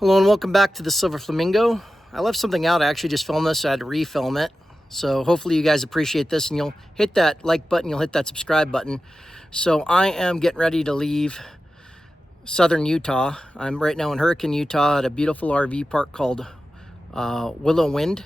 Hello and welcome back to the Silver Flamingo. I left something out. I actually just filmed this, so I had to refilm it. So hopefully you guys appreciate this and you'll hit that like button, you'll hit that subscribe button. So I am getting ready to leave southern Utah. I'm right now in Hurricane, Utah at a beautiful RV park called Willow Wind.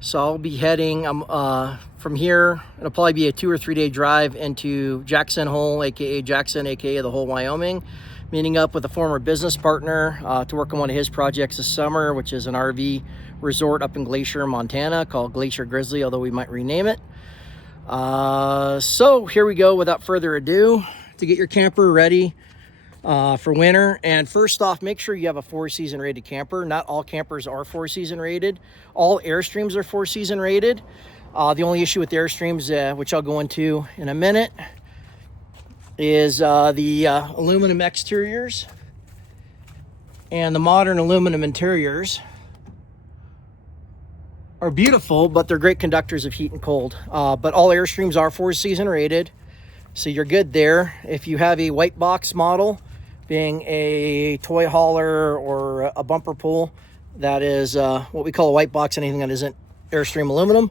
So I'll be heading from here. It'll probably be a 2 or 3 day drive into Jackson Hole, aka Jackson, aka the whole Wyoming. Meeting up with a former business partner to work on one of his projects this summer, which is an RV resort up in Glacier, Montana, called Glacier Grizzly, although we might rename it. So here we go. Without further ado, to get your camper ready for winter. And first off, make sure you have a 4-season rated camper. Not all campers are 4-season rated. All Airstreams are 4-season rated. The only issue with Airstreams, which I'll go into in a minute, is the aluminum exteriors and the modern aluminum interiors are beautiful, but they're great conductors of heat and cold. But all Airstreams are 4-season rated, so you're good there. If you have a white box model, being a toy hauler or a bumper pull, that is what we call a white box, anything that isn't Airstream aluminum,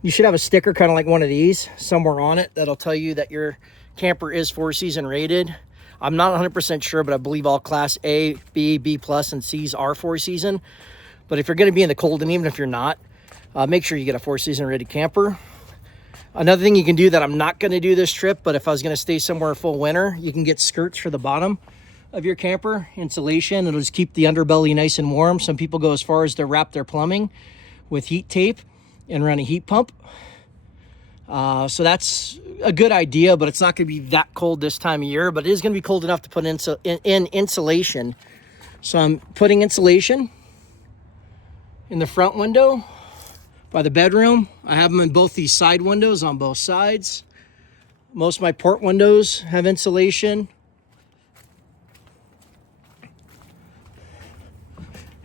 you should have a sticker kind of like one of these somewhere on it that'll tell you that your camper is 4-season rated. I'm not 100% sure, but I believe all class A, B, B plus, and C's are 4-season. But if you're going to be in the cold, and even if you're not, make sure you get a 4-season rated camper. Another thing you can do that I'm not going to do this trip, but if I was going to stay somewhere full winter, you can get skirts for the bottom of your camper, insulation. It'll just keep the underbelly nice and warm. Some people go as far as to wrap their plumbing with heat tape and run a heat pump. So that's a good idea, but it's not going to be that cold this time of year, but it is going to be cold enough to put in insulation. So I'm putting insulation in the front window by the bedroom. I have them in both these side windows on both sides. Most of my port windows have insulation.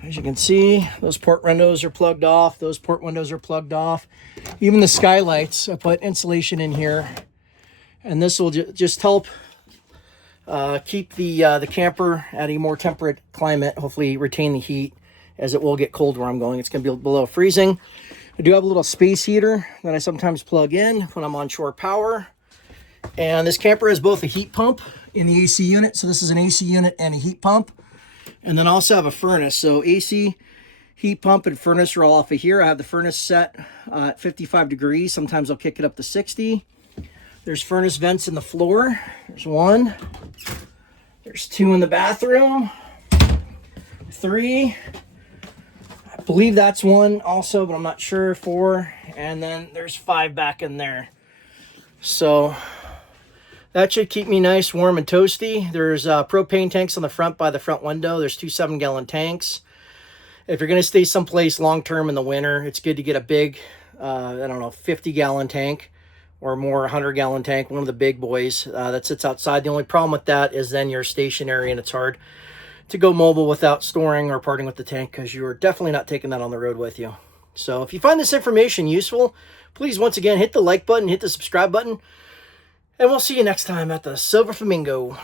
As you can see, those port windows are plugged off. Those port windows are plugged off. Even the skylights, I put insulation in here. And this will just help keep the camper at a more temperate climate, hopefully retain the heat, as it will get cold where I'm going. It's going to be below freezing. I do have a little space heater that I sometimes plug in when I'm on shore power. And this camper has both a heat pump in the AC unit. So this is an AC unit and a heat pump. And then I also have a furnace. So AC, heat pump, and furnace are all off of here. I have the furnace set at 55 degrees. Sometimes I'll kick it up to 60. There's furnace vents in the floor. There's one. There's 2 in the bathroom. 3. I believe that's 1 also, but I'm not sure. 4. And then there's 5 back in there. So that should keep me nice, warm, and toasty. There's propane tanks on the front by the front window. There's 2 7-gallon tanks. If you're going to stay someplace long-term in the winter, it's good to get a big, 50-gallon tank or more, 100-gallon tank, one of the big boys that sits outside. The only problem with that is then you're stationary and it's hard to go mobile without storing or parting with the tank, because you're definitely not taking that on the road with you. So if you find this information useful, please, once again, hit the like button, hit the subscribe button, and we'll see you next time at the Silver Flamingo.